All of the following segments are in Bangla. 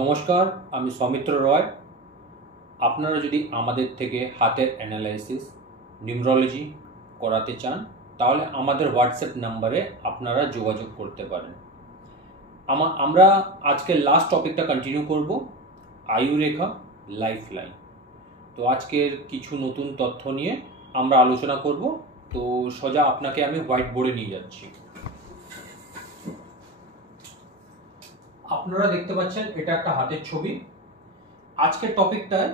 নমস্কার, আমি সৌমিত্র রয়। আপনারা যদি আমাদের থেকে হাতের অ্যানালাইসিস নিউমরোলজি করাতে চান তাহলে আমাদের হোয়াটসঅ্যাপ নাম্বারে আপনারা যোগাযোগ করতে পারেন। আমরা আজকের লাস্ট টপিকটা কন্টিনিউ করব, আয়ুরেখা লাইফ লাইন। তো আজকের কিছু নতুন তথ্য নিয়ে আমরা আলোচনা করব। তো সোজা আপনাকে আমি হোয়াইট বোর্ডে নিয়ে যাচ্ছি। আপনারা দেখতে পাচ্ছেন এটা একটা হাতের ছবি। আজকের টপিকটায়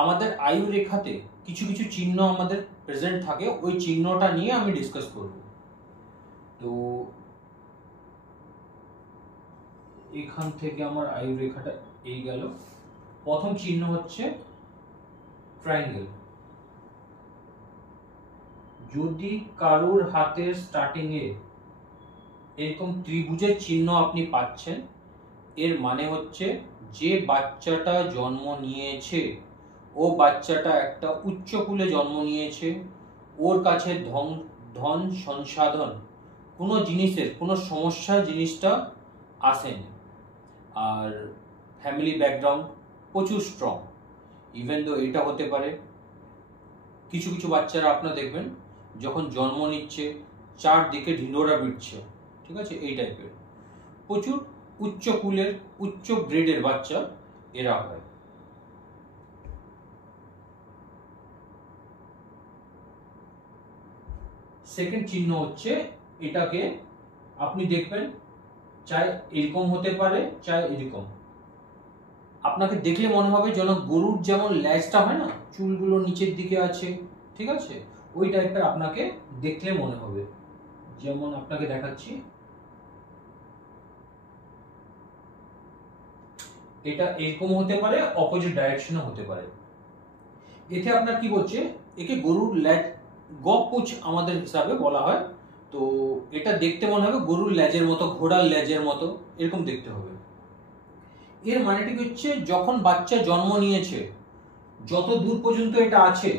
আমাদের আয়ু রেখাতে কিছু কিছু চিহ্ন আমাদের প্রেজেন্ট থাকে, ওই চিহ্নটা নিয়ে আমি ডিসকাস করব। তো এখান থেকে আমার আয়ু রেখাটা এই গেল। প্রথম চিহ্ন হচ্ছে ট্রায়াঙ্গেল। যদি কারুর হাতের স্টার্টিং এ এরকম ত্রিভুজের চিহ্ন আপনি পাচ্ছেন, এর মানে হচ্ছে যে বাচ্চাটা জন্ম নিয়েছে ও বাচ্চাটা একটা উচ্চ কুলে জন্ম নিয়েছে, ওর কাছে ধন সংসাধন কোনো জিনিসের কোনো সমস্যা জিনিসটা আসেনি, আর ফ্যামিলি ব্যাকগ্রাউন্ড প্রচুর স্ট্রং। ইভেন তো এটা হতে পারে কিছু কিছু বাচ্চারা আপনারা দেখবেন যখন জন্ম নিচ্ছে চারদিকে ঢিঁড়োরা বিটছে, ঠিক আছে, এই টাইপের প্রচুর উচ্চ কুলের উচ্চ গ্রেডের বাচ্চা এরা হয়। সেকেন্ড চিহ্ন হচ্ছে এটাকে আপনি দেখবেন চাই এরকম হতে পারে চাই এরকম, আপনাকে দেখলে মনে হবে যেন গরুর যেমন ল্যাজটা হয় না, চুলগুলো নিচের দিকে আছে, ঠিক আছে, ওই টাইপের আপনাকে দেখলে মনে হবে। যেমন আপনাকে দেখাচ্ছি, এটা এরকম হতে পারে, অপোজিট ডাইরেকশনে হতে পারে। এতে আপনার কি বলছে, একে গরুর ল্যাজ গপুচ আমাদের হিসাবে বলা হয়। তো এটা দেখতে মনে হবে গরুর ল্যাজের মতো, ঘোড়ার ল্যাজের মতো এরকম দেখতে হবে। এর মানেটি হচ্ছে যখন বাচ্চা জন্ম নিয়েছে যত দূর পর্যন্ত এটা আছে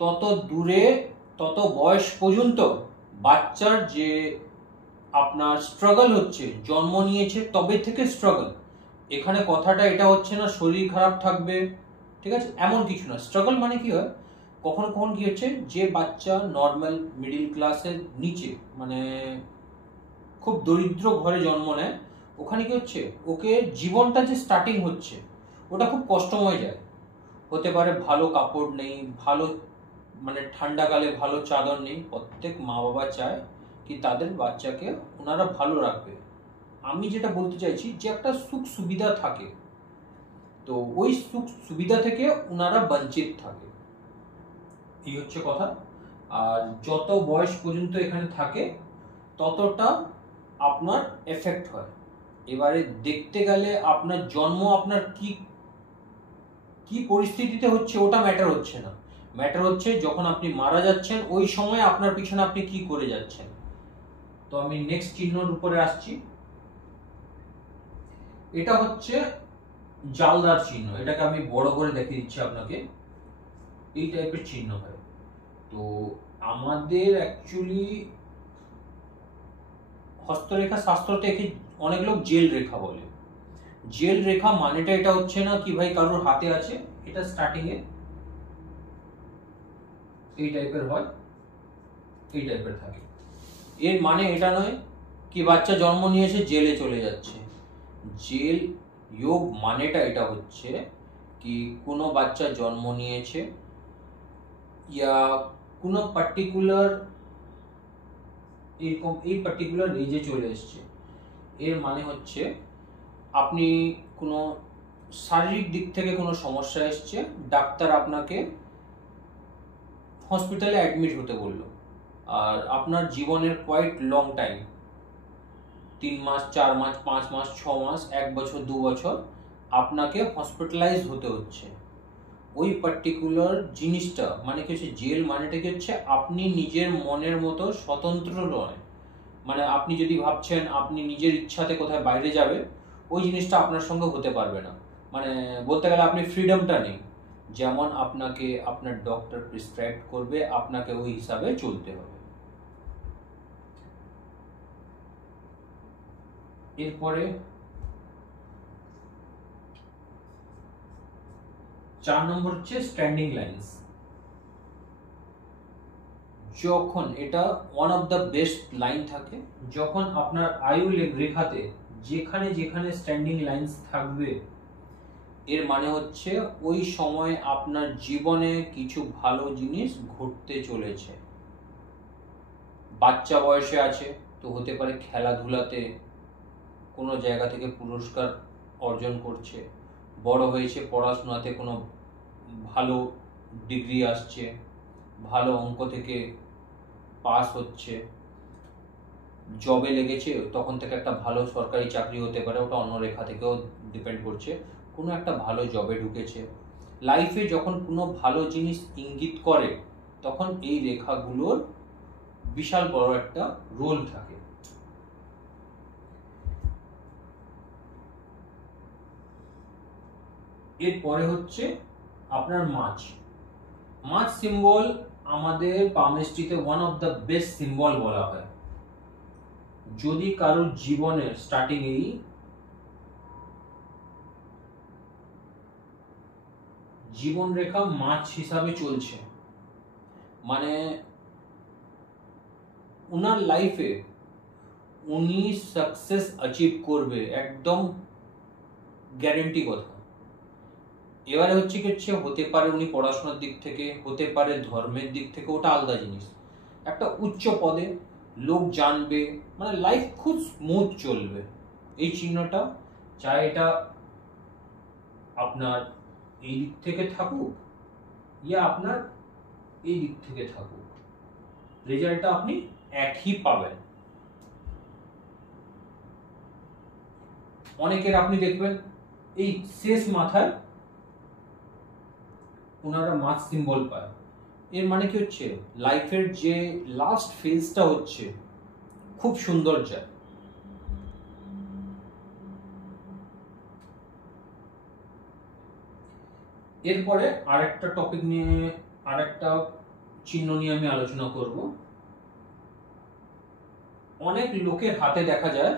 তত দূরে তত বয়স পর্যন্ত বাচ্চার যে আপনার স্ট্রাগল হচ্ছে, জন্ম নিয়েছে তবে থেকে স্ট্রাগল। এখানে কথাটা এটা হচ্ছে না শরীর খারাপ থাকবে, ঠিক আছে, এমন কিছু না। স্ট্রাগল মানে কি হয়, কখনো কখন কি হচ্ছে যে বাচ্চা নর্মাল মিডিল ক্লাসের নিচে মানে খুব দরিদ্র ঘরে জন্ম নেয়, ওখানে কি হচ্ছে ওকে জীবনটা যে স্টার্টিং হচ্ছে ওটা খুব কষ্টময় যায়। হতে পারে ভালো কাপড় নেই, ভালো মানে ঠান্ডাকালে ভালো চাদর নেই। প্রত্যেক মা বাবা চায় কি তাদের বাচ্চাকে ওনারা ভালো রাখবে। আমি যেটা বলতে চাইছি যে একটা সুখ সুবিধা থাকে, তো ওই সুখ সুবিধা থেকে ওনারা বঞ্চিত থাকে, এই হচ্ছে কথা। আর যত বয়স পর্যন্ত এখানে থাকে ততটা আপনার এফেক্ট হয়। এবারে দেখতে গেলে আপনার জন্ম আপনার কি কি পরিস্থিতিতে হচ্ছে ওটা ম্যাটার হচ্ছে না, ম্যাটার হচ্ছে যখন আপনি মারা যাচ্ছেন ওই সময় আপনার পিছনে আপনি কি করে যাচ্ছেন। তো আমি নেক্সট চিহ্নর উপরে আসছি। এটা হচ্ছে জালদার চিহ্ন, এটাকে আমি বড় করে দেখিয়ে দিচ্ছি আপনাকে। এই টাইপের চিহ্ন হয়। তো আমাদের অ্যাকচুয়ালি হস্তরেখা শাস্ত্রতে একে অনেক লোক জেল রেখা বলে। জেল রেখা মানেটা এটা হচ্ছে না কি ভাই কারোর হাতে আছে, এটা স্টার্টিং এ এই টাইপের হয়, এই টাইপের থাকে। এর মানে এটা নয় কি বাচ্চা জন্ম নিয়েছে জেলে চলে যাচ্ছে। জেল যোগ মানেটা এটা হচ্ছে কি কোনো বাচ্চা জন্ম নিয়েছে ইয়া কোনো পার্টিকুলার এরকম এই পার্টিকুলার এজে চলে এসছে। এর মানে হচ্ছে আপনি কোনো শারীরিক দিক থেকে কোনো সমস্যা এসছে, ডাক্তার আপনাকে হসপিটালে অ্যাডমিট হতে বললো, আর আপনার জীবনের কোয়াইট লং টাইম 3 মাস 4 মাস 5 মাস 6 মাস 1 বছর 2 বছর আপনাকে হসপিটালাইজ হতে হচ্ছে। ওই পার্টিকুলার জিনিসটা মানে কি হচ্ছে জেল মানেটা কি হচ্ছে আপনি নিজের মনের মতো স্বতন্ত্র নয়। মানে আপনি যদি ভাবছেন আপনি নিজের ইচ্ছাতে কোথায় বাইরে যাবে, ওই জিনিসটা আপনার সঙ্গে হতে পারবে না। মানে বলতে গেলে আপনি ফ্রিডমটা নেই, যেমন আপনাকে আপনার ডক্টর প্রেসক্রাইব করবে আপনাকে ওই হিসাবে চলতে হবে। এরপরে 4 নম্বর হচ্ছে স্ট্যান্ডিং লাইন্স। যখন এটা one of the best line থাকে, যখন আপনার আয়ু রেখাতে যেখানে যেখানে স্ট্যান্ডিং লাইন্স থাকবে, এর মানে হচ্ছে ওই সময় আপনার জীবনে কিছু ভালো জিনিস ঘটতে চলেছে। বাচ্চা বয়সে আছে তো হতে পারে খেলাধুলাতে কোনো জায়গা থেকে পুরস্কার অর্জন করছে, বড় হয়েছে পড়াশোনাতে কোনো ভালো ডিগ্রি আসছে, ভালো অঙ্ক থেকে পাস হচ্ছে, জবে লেগেছে তখন থেকে একটা ভালো সরকারি চাকরি হতে পারে, ওটা অন্য রেখা থেকেও ডিপেন্ড করছে, কোনো একটা ভালো জবে ঢুকেছে। লাইফে যখন কোনো ভালো জিনিস ইঙ্গিত করে তখন এই রেখাগুলোর বিশাল বড় একটা রোল থাকে। এরপরে হচ্ছে আপনার মাছ। মাছ সিম্বল আমাদের পামস্ট্রিতে one of the best symbol বলা হয়। যদি কারোর জীবনের স্টার্টিং এই জীবন রেখা মাছ হিসাবে চলছে, মানে উনার লাইফে উনি সাকসেস অ্যাচিভ করবে, একদম গ্যারেন্টি কথা। এবারে হচ্ছে কি হতে পারে উনি পড়াশোনার দিক থেকে, হতে পারে ধর্মের দিক থেকে, ওটা আলাদা জিনিস। একটা উচ্চ পদে লোক জানবে, মানে লাইফ খুব স্মুথ চলবে। এই চিহ্নটা চাই এটা আপনার এই দিক থেকে থাকুক ইয়া আপনার এই দিক থেকে থাকুক, রেজাল্টটা আপনি একই পাবেন। অনেকের আপনি দেখবেন এই শেষ মাথায় ওনারা মাছ সিম্বল পায়। এর মানে কি হচ্ছে লাইফের যে লাস্ট ফেজটা হচ্ছে খুব সুন্দর যায়। এরপরে আরেকটা টপিক নিয়ে, আরেকটা চিহ্ন নিয়ে আমি আলোচনা করব। অনেক লোকের হাতে দেখা যায়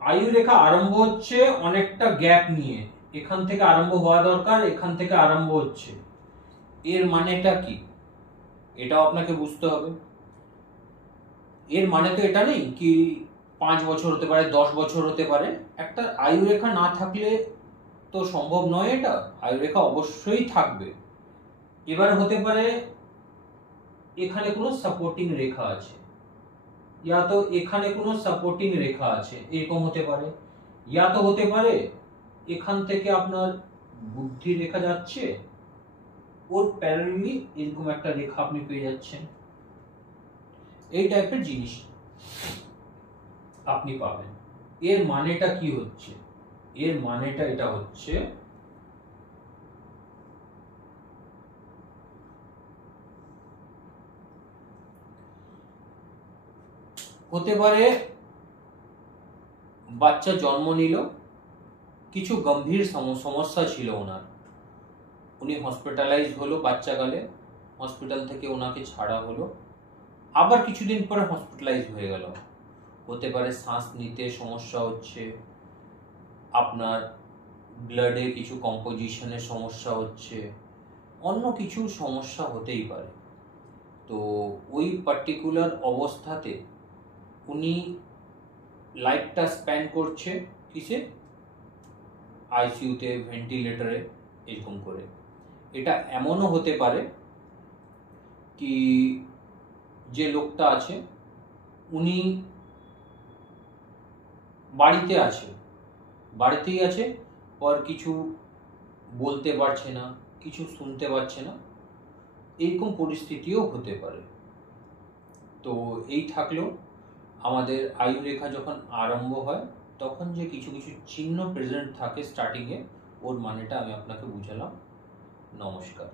আয়ু রেখা আরম্ভ হচ্ছে অনেকটা গ্যাপ নিয়ে, এখান থেকে আরম্ভ হওয়া দরকার, এখান থেকে আরম্ভ হচ্ছে। এর মানেটা কি এটাও আপনাকে বুঝতে হবে। এর মানে তো এটা নেই কি 5 বছর হতে পারে, 10 বছর হতে পারে। একটা আয়ু রেখা না থাকলে তো সম্ভব নয়, এটা আয়ু রেখা অবশ্যই থাকবে। এবার হতে পারে এখানে কোনো সাপোর্টিং রেখা আছে, ইয়া তো এখানে কোনো সাপোর্টিং রেখা আছে, এরকম হতে পারে। ইয়া তো হতে পারে এখান থেকে আপনার বুদ্ধি রেখা যাচ্ছে, ওর প্যারালালি এরকম একটা রেখা আপনি পেয়ে যাচ্ছেন। এই টাইপের জিনিস আপনি পাবেন। এর মানেটা কি হচ্ছে? এর মানেটা এটা হচ্ছে হতে পারে বাচ্চা জন্ম নিল, কিছু গম্ভীর সমস্যা ছিল ওনার, উনি হসপিটালাইজ হলো বাচ্চাকালে, হসপিটাল থেকে ওনাকে ছাড়া হলো, আবার কিছুদিন পরে হসপিটালাইজ হয়ে গেল। হতে পারে শ্বাস নিতে সমস্যা হচ্ছে, আপনার ব্লাডে কিছু কম্পোজিশনের সমস্যা হচ্ছে, অন্য কিছু সমস্যা হতেই পারে। তো ওই পার্টিকুলার অবস্থাতে উনি লাইফটা স্প্যান করছে কিসে, আইসিইউতে, ভেন্টিলেটরে, এরকম করে। এটা এমনও হতে পারে কি যে লোকটা আছে উনি বাড়িতে আছে, বাড়িতেই আছে, পর কিছু বলতে পারছে না, কিছু শুনতে পাচ্ছে না, এরকম পরিস্থিতিও হতে পারে। তো এই থাকলো আমাদের আয়ু রেখা যখন আরম্ভ হয় তখন যে কিছু কিছু চিহ্ন প্রেজেন্ট থাকে স্টার্টিংয়ে, ওর মানেটা আমি আপনাকে বুঝালাম। নমস্কার।